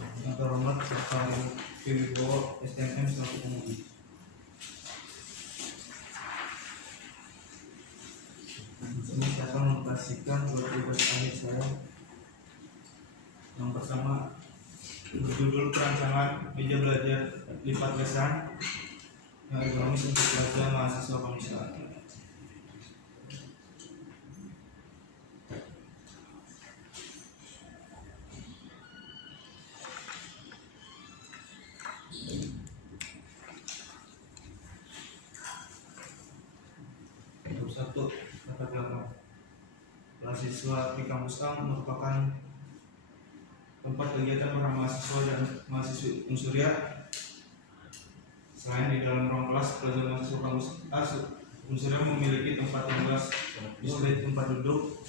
Yang terhormat Bapak Wibowo STM selaku pengemudi. Ini saya akan mempresentasikan dua tugas akhir saya. Yang pertama berjudul perancangan meja belajar lipat lesan yang ergonomis untuk pelajar mahasiswa pemula. Untuk satu, kata belakang. Mahasiswa di kampus A merupakan tempat kegiatan para mahasiswa dan mahasiswi Unsurya. Selain di dalam ruang kelas, pelajar mahasiswa kampus A Unsurya memiliki tempat yang luas, display tempat duduk,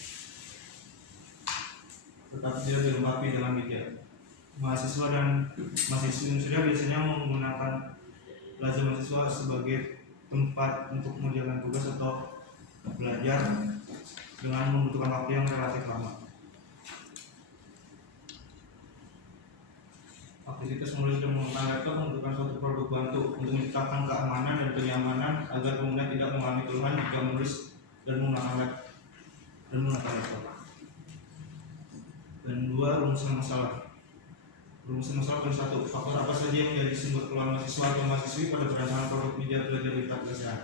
tetap tidak dilengkapi dengan meja. Mahasiswa dan mahasiswi Unsurya biasanya menggunakan plaza mahasiswa sebagai tempat untuk menjalankan tugas atau belajar dengan membutuhkan waktu yang relatif lama. Aktivitas mulai dari menggunakan laptop membutuhkan suatu produk bantu untuk menciptakan keamanan dan kenyamanan agar pengguna tidak mengalami keluhan jika menulis dan menggunakan laptop. Dan dua, rumusan masalah. Rumusan masalah poin 1. Faktor apa saja yang menjadi sumber keluhan mahasiswa atau mahasiswi pada perancangan produk meja belajar lipat lesan?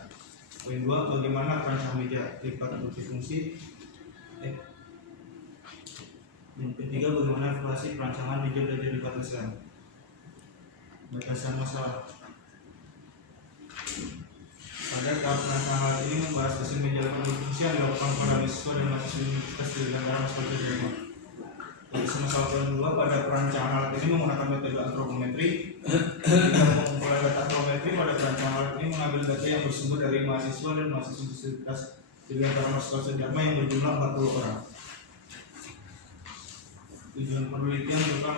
Poin 2. Bagaimana perancangan meja lipat multifungsi? Yang ketiga, bagaimana evaluasi perancangan meja belajar lipat lesan? Batasan masalah. Pada tahap perancangan ini membahas hasil meja lipat multifungsi yang dilakukan pada mahasiswa dan mahasiswa Universitas Diponegoro seperti berikut. Batasan masalah poin 2. Pada perancangan alat ini menggunakan metode antropometri. Ketika mengumpulan data antropometri pada perancangan alat ini mengambil data yang bersumber dari mahasiswa dan mahasiswa Universitas Diponegoro Sudarma yang berjumlah 40 orang. Tujuan penelitian bukan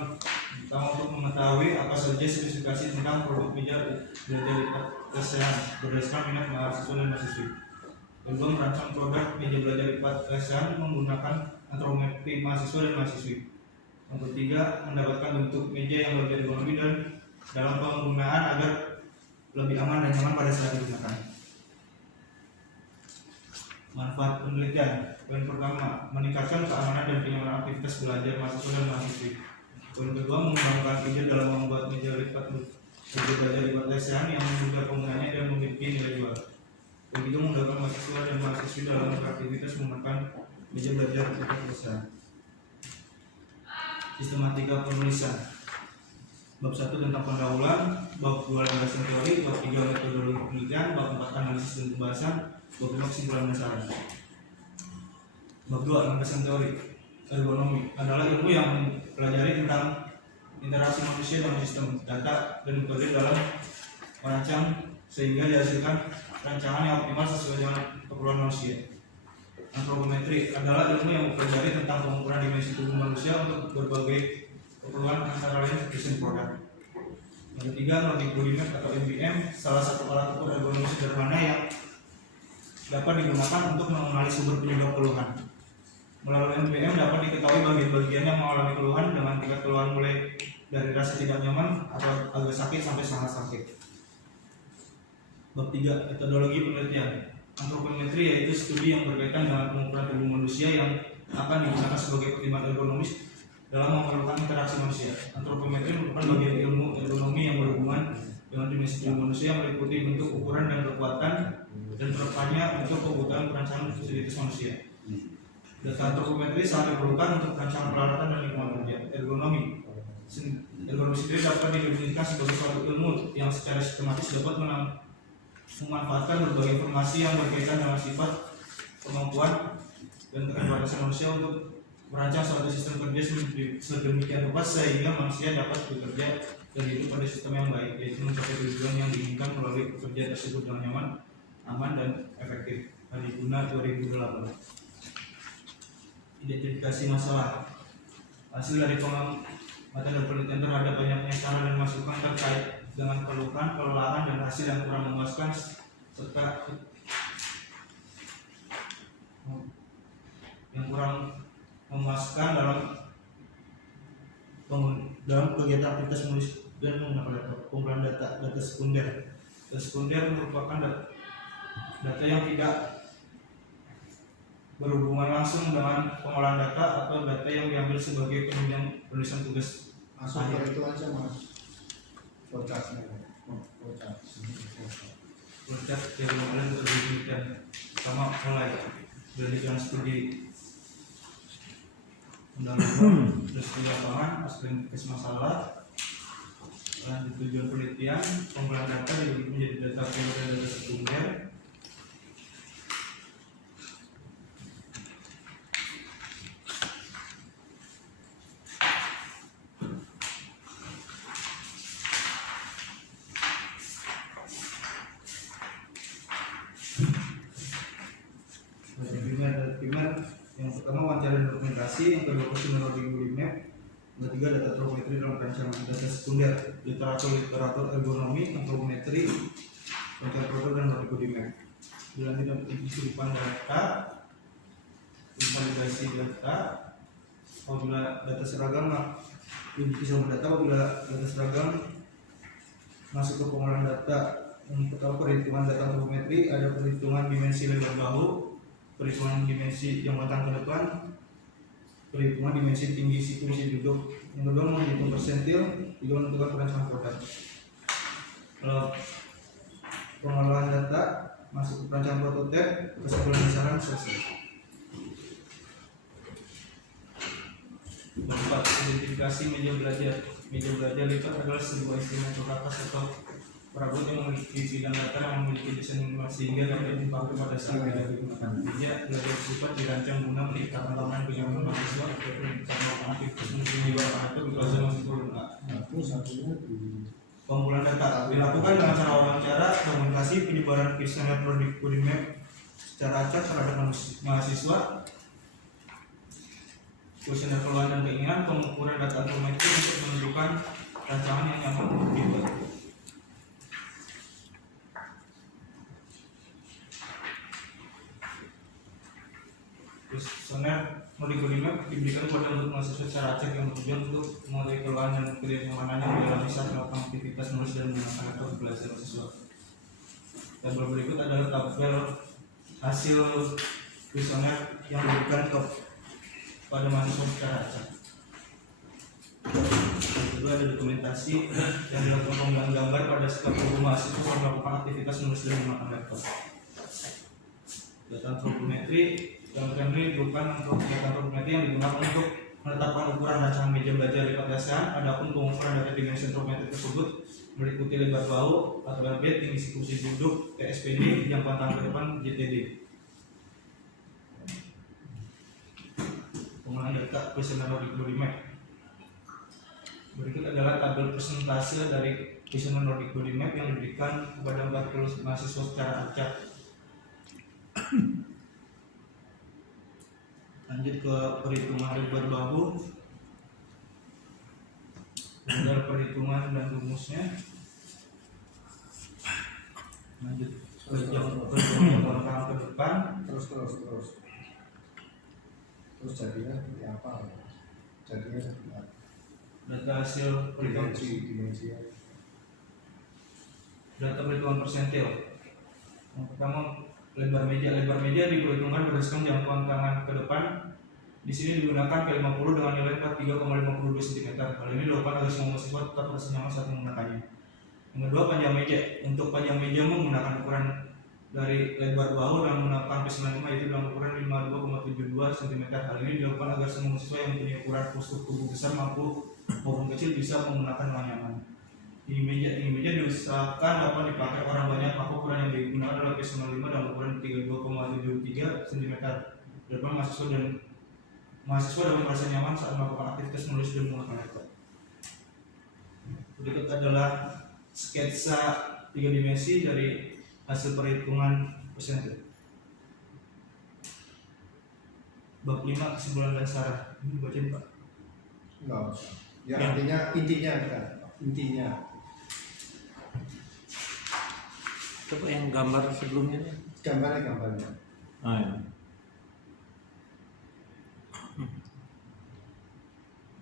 pertama untuk mengetahui apa saja spesifikasi tentang produk meja belajar lipat lesan berdasarkan minat mahasiswa dan mahasiswi. Kedua, merancang produk meja belajar lipat lesan menggunakan antropometri mahasiswa dan mahasiswi. Yang ketiga, mendapatkan bentuk meja yang lebih ergonomis dan dalam penggunaan agar lebih aman dan nyaman pada saat digunakan. Manfaat penelitian. Poin pertama, meningkatkan keamanan dan kenyamanan aktivitas belajar mahasiswa dan mahasiswi. Poin kedua, mengembangkan ide dalam membuat meja belajar lipat lesan yang mudah penggunanya dan memiliki nilai jual. Poin ketiga, memudahkan mahasiswa dan mahasiswi dalam beraktivitas menggunakan meja belajar lipat lesan. Sistematika penulisan. Bab 1 tentang pendahuluan, bab 2 landasan teori, bab 3 metodologi penelitian, bab 4 analisis dan pembahasan, bab 5 kesimpulan dan saran. Bab 2 landasan teori. Ergonomi adalah ilmu yang mempelajari tentang interaksi manusia dengan sistem data dan metode dalam merancang sehingga dihasilkan rancangan yang optimal sesuai dengan keperluan manusia. Antropometri adalah ilmu yang mempelajari tentang pengukuran dimensi tubuh manusia untuk berbagai keperluan antara lain desain produk. Yang ketiga, longitudinal atau NBM, salah satu alat ukur ergonomi sederhana yang dapat digunakan untuk mengenali sumber penyebab keluhan. Melalui NBM dapat diketahui bagian-bagian yang mengalami keluhan dengan tingkat keluhan mulai dari rasa tidak nyaman atau agak sakit sampai sangat sakit. Bab 3, metodologi penelitian. Antropometri yaitu studi yang berkaitan dengan pengukuran tubuh manusia yang akan digunakan sebagai pertimbangan ergonomis dalam memerlukan interaksi manusia. Antropometri merupakan bagian ilmu ergonomi yang berhubungan dengan dimensi tubuh manusia yang meliputi bentuk, ukuran, dan kekuatan dan perannya untuk kebutuhan perancangan fasilitas manusia. Data antropometri sangat diperlukan untuk perancangan peralatan dan lingkungan kerja. Ergonomi sendiri dapat didefinisikan sebagai suatu ilmu yang secara sistematis dapat memanfaatkan berbagai informasi yang berkaitan dengan sifat, kemampuan, dan keterbatasan manusia untuk merancang suatu sistem kerja sedemikian rupa sehingga manusia dapat bekerja dan hidup pada sistem yang baik, yaitu mencapai tujuan yang diinginkan melalui pekerjaan tersebut dengan nyaman, aman, dan efektif. Adipuna 2008. Identifikasi masalah. Hasil dari pengamatan dan penelitian terhadap banyaknya saran dan masukan terkait dengan keluhan, kelelahan, dan hasil yang kurang memuaskan serta yang kurang memuaskan dalam dalam kegiatan aktivitas menulis dan menggunakan laptop. Pengumpulan data sekunder. Data sekunder merupakan data yang tidak berhubungan langsung dengan pengolahan data atau data yang diambil sebagai penunjang penulisan tugas. Masuk ke itu aja mas, flowchartnya. Flowchart dari modelan penelitian sama mulai dari jalan studi undang-undang, studi lapangan, identifikasi masalah, dan tujuan penelitian, pengumpulan data dibagi menjadi data primer dan data sekunder. Primer yang pertama wawancara dan dokumentasi, yang kedua personal body map, yang ketiga data antropometri dalam perencanaan. Data sekunder literatur ergonomi, antropometri, pencatatan dan body map. Dilanjut dengan kehidupan data, validasi data. Apabila data seragam, apabila data seragam masuk ke pengolahan data. Untuk perhitungan data antropometri ada perhitungan dimensi lebar bahu, perhitungan dimensi jambatan ke depan, perhitungan dimensi tinggi siku kursi duduk. Yang kedua menghitung persentil, juga menentukan perencanaan produk. Kalau pengolahan data masuk ke perencanaan prototipe, kesimpulan besaran selesai. Keempat, identifikasi meja belajar. Meja belajar lipat adalah sebuah instrumen perkakas atau perabot yang memiliki bidang data yang memiliki desain minimal sehingga dapat dipakai pada saat tidak digunakan. Meja belajar sifat dirancang guna meningkatkan pengalaman penyampaian mahasiswa sama aktivitas di bawah atau di kelas mahasiswa. Pengumpulan data dilakukan dengan cara wawancara, komunikasi, penyebaran questionnaire body map secara acak terhadap mahasiswa, kuesioner keluhan dan keinginan, pengukuran data antropometri untuk menentukan rancangan yang nyaman untuk dibuat. Kuesioner body map diberikan kepada untuk mahasiswa secara acak yang bertujuan untuk mengetahui keluhan dan kenyamanan yang dialami saat melakukan aktivitas menulis dan menggunakan laptop belajar mahasiswa. Tabel berikut adalah tabel hasil kuesioner yang diberikan pada mahasiswa secara acak. Yang kedua ada dokumentasi yang dilakukan penggunaan gambar pada setiap mahasiswa yang melakukan aktivitas menulis dan menggunakan laptop. Data antropometri bukan untuk data antropometri yang digunakan untuk menetapkan ukuran rancangan meja belajar lipat ASEAN. Adapun pengukuran data dimensi antropometri tersebut meliputi lebar bahu atau bed, tinggi siku kursi duduk, TSPD, jangkauan tangan ke depan, JTD. Penggunaan data kuesioner body map. Berikut adalah tabel persentase dari kuesioner body map yang diberikan kepada 40 mahasiswa secara acak. Lanjut ke perhitungan lebar bahu. Ada perhitungan dan rumusnya. Lanjut ke jangkauan tangan ke depan. Terus jadinya seperti apa? Jadinya seperti apa? Data hasil perhitungan dimensi. Data perhitungan persentil. Yang pertama lebar meja diperhitungkan berdasarkan jangkauan tangan ke depan. Di sini digunakan P50 dengan nilai 43,52 cm. Hal ini dilakukan agar semua mahasiswa tetap merasa nyaman saat menggunakannya. Yang kedua panjang meja. Untuk panjang meja menggunakan ukuran dari lebar bahu dan menggunakan P95 yaitu dengan ukuran 52,72 cm. Hal ini dilakukan agar semua mahasiswa yang mempunyai ukuran postur tubuh besar maupun kecil bisa menggunakan dengan nyaman. Tinggi meja diusahakan dapat dipakai orang banyak, maka ukuran yang digunakan adalah P95 dan ukuran 32,73 cm. Depan mahasiswa dapat merasa nyaman saat melakukan aktivitas menulis dan menggunakan laptop. Berikut adalah sketsa 3 dimensi dari hasil perhitungan persentil. Bab 5 kesimpulan dan saran. Ini dibacain Pak. Enggak usah. Ya, intinya. Coba yang gambar sebelumnya nih. Gambarnya. Ah, ya.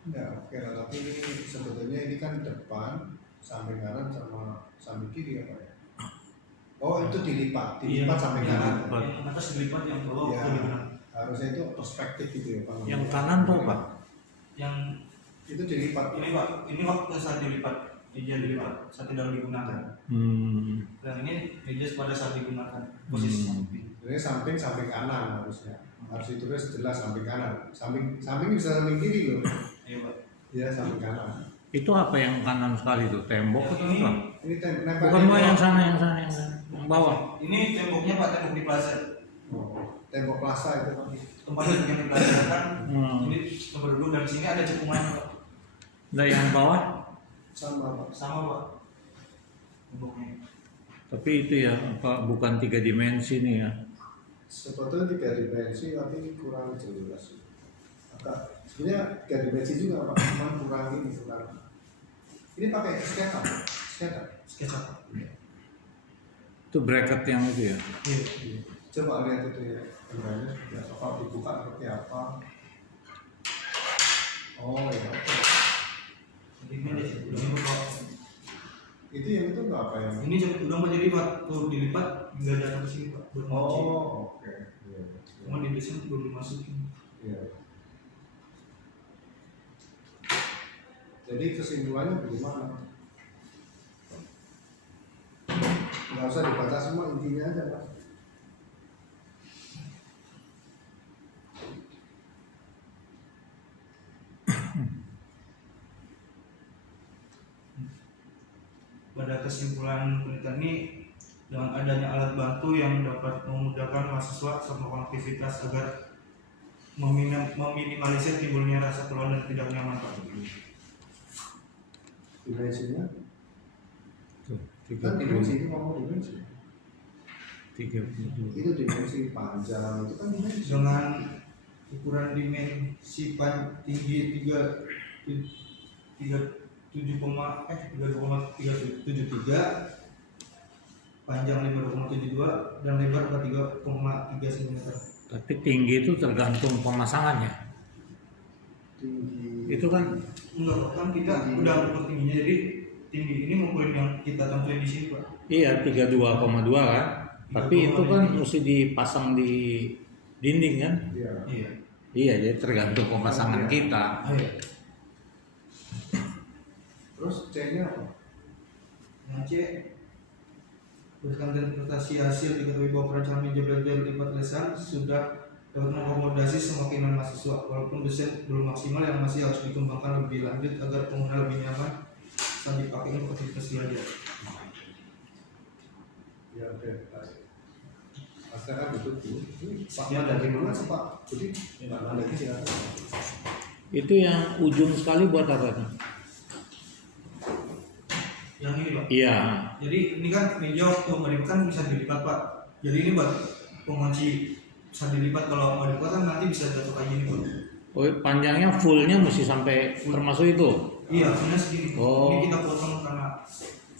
Enggak, oke lah, tapi ini sebetulnya ini kan depan, samping kanan sama samping kiri apa ya? Oh itu dilipat samping kanan. Yang atas dilipat, yang bawah Ya, lebih benar. harusnya itu perspektif gitu ya Pak. Yang kanan tuh Pak? Yang Itu dilipat. ini waktu saat dilipat, meja dilipat saat tidak digunakan. Dan ini meja pada saat digunakan posisi samping. Ini samping kanan harusnya. Harus ditulis jelas samping kanan. Samping bisa samping kiri loh. Iya Pak. Ya samping kanan. Itu apa yang kanan sekali tuh? Tembok atau apa? Ini Bukan Pak, yang sana, yang bawah. Ini temboknya Pak, tembok di plaza. Tembok plaza itu Pak. Tempat duduk yang di plaza kan. Hmm. Ini tempat duduk dan di sini ada cekungan Pak. Nah yang bawah? Sama Pak. Sama Pak. Temboknya. Tapi itu ya, apa, bukan 3 dimensi nih ya. Sebetulnya 3 dimensi tapi ini kurang jelas. Agak sebenarnya 3 dimensi juga Pak, cuma kurang. Ini pakai sketsa. Sketsa Pak. Itu bracket yang itu ya. Iya. Coba lihat itu ya, gambarnya ya, apa dibuka seperti apa. Oh ya. Ini ada cekungan Pak. Itu yang itu nggak apa ya? Ini udah mau jadi Pak, tuh dilipat nggak datang ke sini Pak buat kunci. Oh oke. Iya. Cuma di desain belum dimasukin. Iya. Jadi kesimpulannya bagaimana? Nggak usah dibaca semua, intinya aja Pak. Pada kesimpulan penelitian ini, dengan adanya alat bantu yang dapat memudahkan mahasiswa melakukan aktivitas agar meminimalisir timbulnya rasa keluar dan tidak nyaman Pak. Dimensinya? Tuh, Kan dimensi itu ngomong dimensi. 32. Itu dimensi panjang, itu kan dimensi. Dengan ukuran dimensi tinggi 32,73, panjang 5,72 dan lebar 3,3 cm. Tapi tinggi itu tergantung pemasangannya. Tinggi. Itu kan Enggak, kan kita udah ukur tingginya, jadi tinggi ini ngukurin yang kita tentuin di sini Pak. iya 32,2 kan. Tapi itu kan mesti dipasang di dinding kan. Iya. Iya. Iya, jadi tergantung pemasangan kita. Ayo. Terus C-nya apa? Yang C, berdasarkan interpretasi hasil diketahui bahwa perencanaan meja belajar lipat lesan sudah dapat mengakomodasi semua keinginan mahasiswa, walaupun desain belum maksimal yang masih harus dikembangkan lebih lanjut agar pengguna lebih nyaman saat dipakai untuk aktivitas belajar. Ya oke. Pasti kan betul tuh. Pak dari mana sih Pak? Jadi Pak lagi silakan. Itu yang ujung sekali buat apa nih? Yang ini Pak. Iya. Jadi ini kan meja waktu melipat kan bisa dilipat Pak. Jadi ini buat pengunci bisa dilipat, kalau mau dilipat kan nanti bisa jatuh kayak gini Pak. Oh, panjangnya fullnya mesti sampai termasuk itu. Iya, sebenarnya segini. Oh. Ini kita potong karena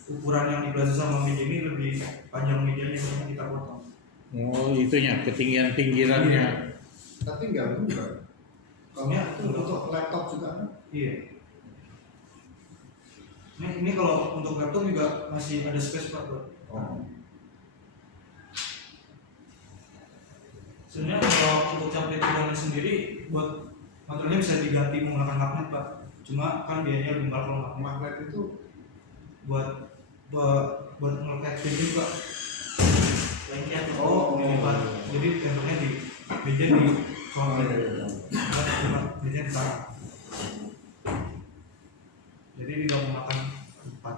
ukuran yang di plaza sama meja ini lebih panjang mejanya, makanya kita potong. Oh, itunya ketinggian pinggirannya. Tapi nggak bukan. Kalau Ya, itu untuk laptop juga kan? Iya. Ini kalau untuk laptop juga masih ada space Pak. Oh. Sebenarnya kalau untuk campur tulangan sendiri buat materialnya bisa diganti menggunakan magnet Pak. Cuma kan biayanya lebih mahal kalau magnet. Magnet itu buat ngelekat pintu Pak. Lainnya Oh. ini Pak. Jadi tentunya di meja di oh, iya. meja di sana. Jadi tidak memakan tempat.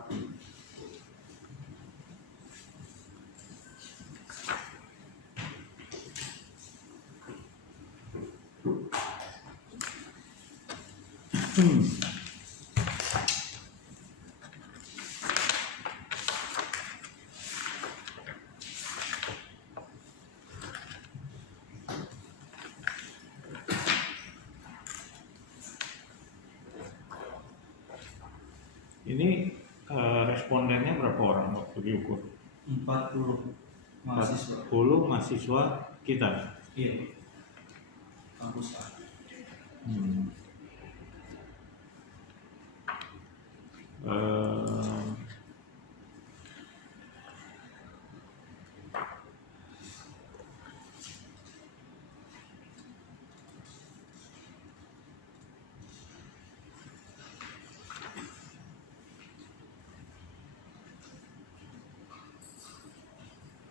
Ini respondennya berapa orang waktu diukur? 40 mahasiswa. 40 mahasiswa kita. Iya. Kampus A.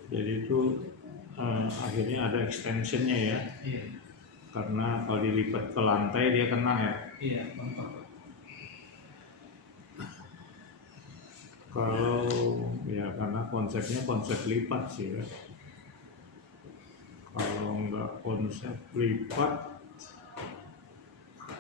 Jadi itu akhirnya ada extensionnya ya, Iya. karena kalau dilipat ke lantai dia kena ya. Iya, mantap. Kalau ya karena konsepnya konsep lipat sih ya. Kalau nggak konsep lipat,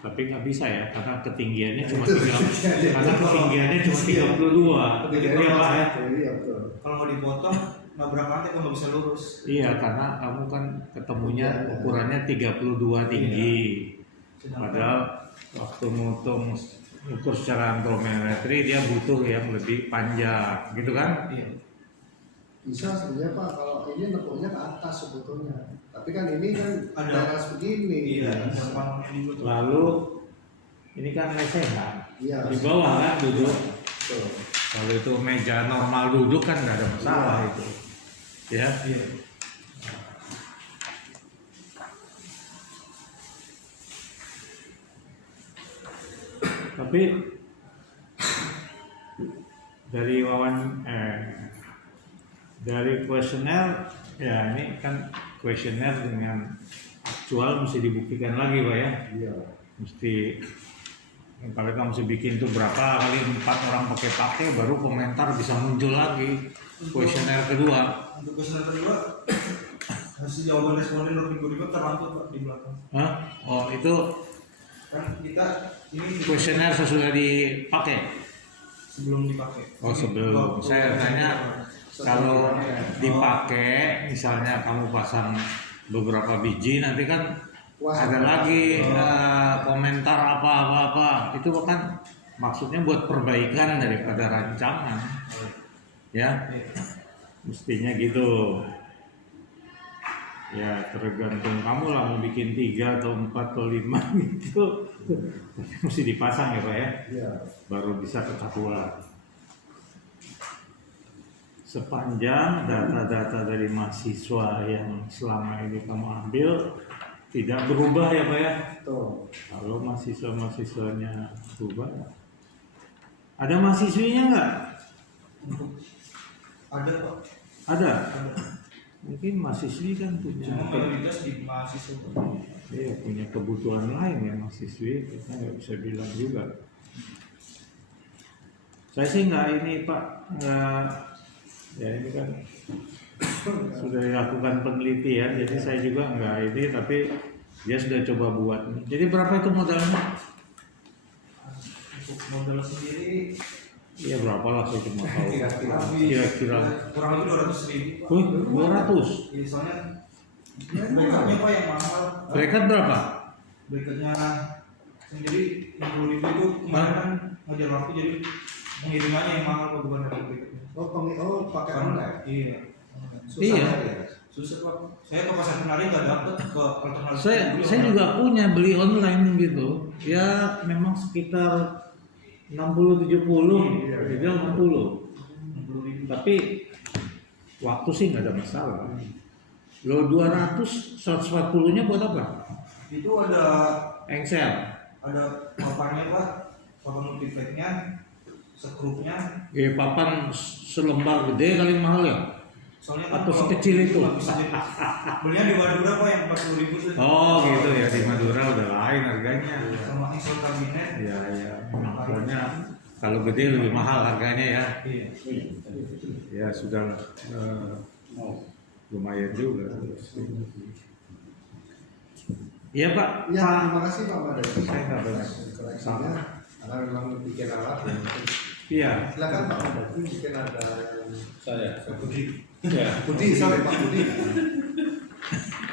tapi nggak bisa ya karena ketinggiannya cuma karena ketinggiannya cuma 32. Iya Pak ya. Iya betul. Kalau mau dipotong nabrak lantai kan nggak bisa lurus. Iya karena kamu kan ketemunya ukurannya 32 tinggi. Padahal waktu ukur secara antropometri dia butuh yang lebih panjang, gitu kan? Iya. Bisa sebenarnya Pak kalau ini nekuknya ke atas sebetulnya. Tapi kan ini kan Ada. teras begini. Iya, ada panelnya juga. Lalu ini kan lesehan Iya. di bawah kan duduk. Betul. Kalau itu meja normal duduk kan nggak ada masalah itu, ya. Iya. Tapi dari dari kuesioner ya ini kan kuesioner dengan aktual mesti dibuktikan lagi Pak ya. Iya. Mesti kalau kamu mesti bikin itu berapa kali 4 orang pakai baru komentar bisa muncul lagi kuesioner kedua. Untuk kuesioner kedua hasil jawaban responden minggu terlampau Pak di belakang. Hah? Oh itu Kan kita ini kuesioner sesudah dipakai. sebelum dipakai. Oh sebelum. Saya tanya kalau dipakai misalnya kamu pasang beberapa biji nanti kan Wah, ada lagi komentar apa itu kan maksudnya buat perbaikan daripada rancangan ya mestinya gitu ya tergantung kamu lah mau bikin 3 atau 4 atau 5 gitu mesti dipasang ya Pak ya Iya. baru bisa ketahuan sepanjang data-data dari mahasiswa yang selama ini kamu ambil tidak berubah ya Pak ya. Betul. Kalau mahasiswanya berubah, ada mahasiswinya nggak? Ada Pak. Ada. Ada. Mungkin mahasiswi kan punya, Cuma mayoritas di mahasiswa. dia punya kebutuhan lain ya mahasiswi, kita nggak bisa bilang juga. Saya sih nggak ini Pak, nggak, ya ini kan sudah dilakukan penelitian, jadi saya juga nggak ini, tapi dia sudah coba buat. Jadi berapa itu modalnya? Untuk modal sendiri Iya berapa lah saya cuma tahu. Kira-kira. Kira-kira. kurang lebih 200.000 Pak. Wih, 200. Iya, soalnya bracketnya Pak yang mahal. Bracket berapa? Bracketnya sendiri 60.000 itu kemarin kan ngajar waktu jadi penghitungannya yang mahal Pak bukan dari bracketnya. Pakai Karena- online. Iya. Susah Iya. ya? Susah Pak. Saya ke pasar kemarin nggak dapet ke alternatif. Saya juga punya beli online gitu. Ya memang sekitar 60-70, dia 60. 60.000. Tapi waktu sih nggak ada masalah. Lo 200, 140-nya buat apa? Itu ada Engsel. papannya Pak, papan multipleknya, sekrupnya. Ya papan selembar gede kali mahal ya. Soalnya Atau kalau sekecil itu? nggak bisa belinya di Madura Pak yang 40.000 tuh. Oh gitu ya, di Madura udah lain harganya. Sama install kabinet. Ya ya, makanya kalau gede lebih mahal harganya ya. Iya. Ya sudah lumayan juga. Iya Pak. Iya, terima kasih Pak Mada. Saya nggak banyak. Koreksinya, karena memang bikin alat. Ya. Iya. Silakan Pak Mada. Mungkin ada yang Saya Budi. Ya. Budi, sorry Pak Budi.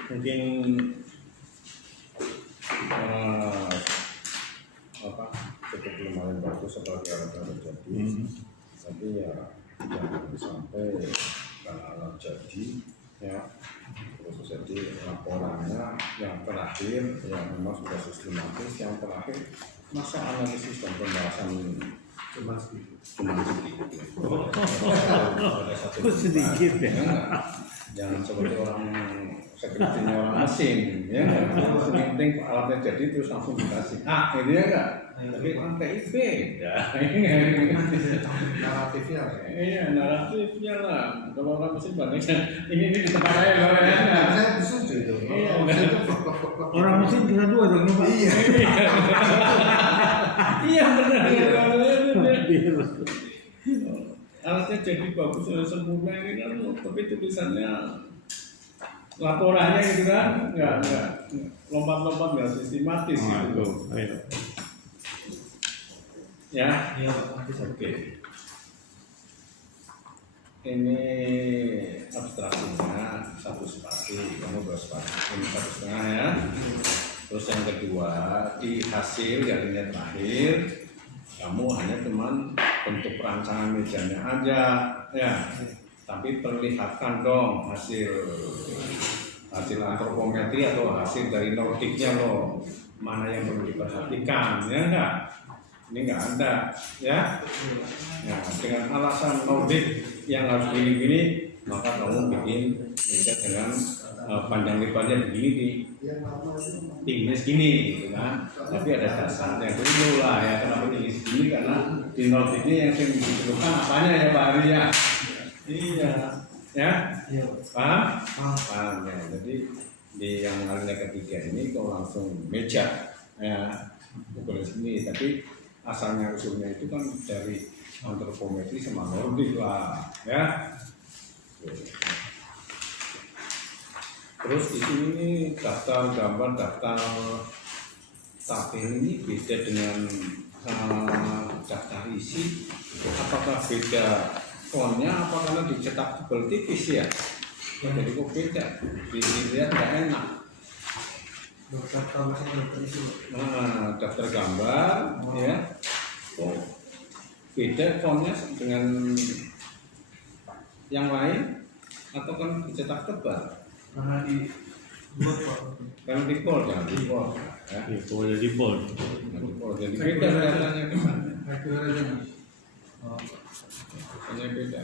mungkin apa cukup lumayan bagus seperti alat yang terjadi, tapi ya jangan sampai alat jadi ya terus jadi laporannya yang terakhir yang memang sudah sistematis, yang terakhir masa analisis dan pembahasan cuma sedikit. cuma sedikit. Ada satu Oh, sedikit ya? enggak. Jangan seperti orang skripsinya orang mesin, ya enggak. Penting alatnya jadi terus langsung dikasih. Ini ya enggak. Tapi orang TI beda. Naratifnya Iya, naratifnya lah. Kalau orang mesin banyak ini di tempat saya loh ya. saya setuju itu. Iya. Saya itu blok. Orang mesin kira dua dong Pak. Iya. Iya benar. Iya. Alatnya jadi bagus sempurna ini kan, tapi tulisannya laporannya gitu kan, nggak lompat-lompat, nggak sistematis gitu. Ayo. Ya, Iya Pak. oke. Ini abstraksinya 1 spasi, kamu 2 spasi, ini 1,5 ya. Terus yang kedua di hasil jadinya terakhir, kamu hanya cuman bentuk rancangan mejanya aja, ya. Tapi perlihatkan dong hasil antropometri atau hasil dari Nordicnya loh, mana yang perlu diperhatikan, ya enggak? Ini enggak ada, ya. Nah, dengan alasan Nordic yang harus gini-gini, maka kamu bikin meja dengan panjang lebarnya begini tingginya segini, gitu kan. Tapi ada dasarnya dulu lah ya, kenapa tinggi segini, karena di Nordic ini yang sering diperlukan apanya ya Pak Ari ya? Iya, ya. Iya. Paham? Paham. Ya. Jadi di yang alinea ketiga ini kau langsung meja, ya, bukan sini. Tapi asalnya usulnya itu kan dari antropometri sama Nordic lah, ya. Terus di sini daftar gambar, daftar tabel ini beda dengan daftar isi. Apakah beda fontnya? Apa karena dicetak tebal tipis ya? Jadi kok beda? Dilihat nggak enak. Nah, daftar gambar, ya. Oh, beda fontnya dengan yang lain, atau kan dicetak tebal? Karena di buat Pak. Kalau di bold, jangan di bold, ya. Itu jadi bold. Di bold, jadi beda kelihatannya kesannya. Oh. Hanya beda.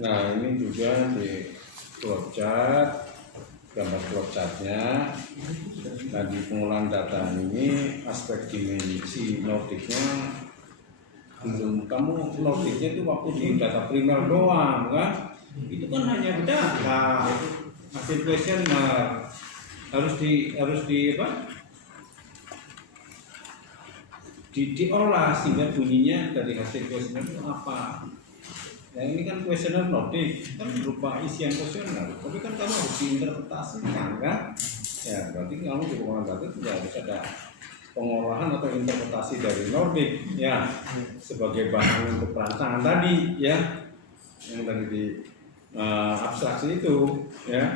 Nah, ini juga di flowchart, gambar flowchartnya. Nah, di pengolahan data ini aspek dimensi Nordicnya belum. Kamu Nordicnya itu waktu di data primer doang kan? Itu kan hanya data, hasil kuesioner harus di apa? Diolah sehingga bunyinya dari hasil kuesioner itu apa? Ya ini kan kuesioner Nordic kan berupa isian kuesioner, tapi kan kamu harus diinterpretasikan kan? Ya berarti kamu di pengolahan data juga harus ada pengolahan atau interpretasi dari Nordic ya sebagai bahan untuk perancangan tadi ya yang tadi di abstraksi itu ya.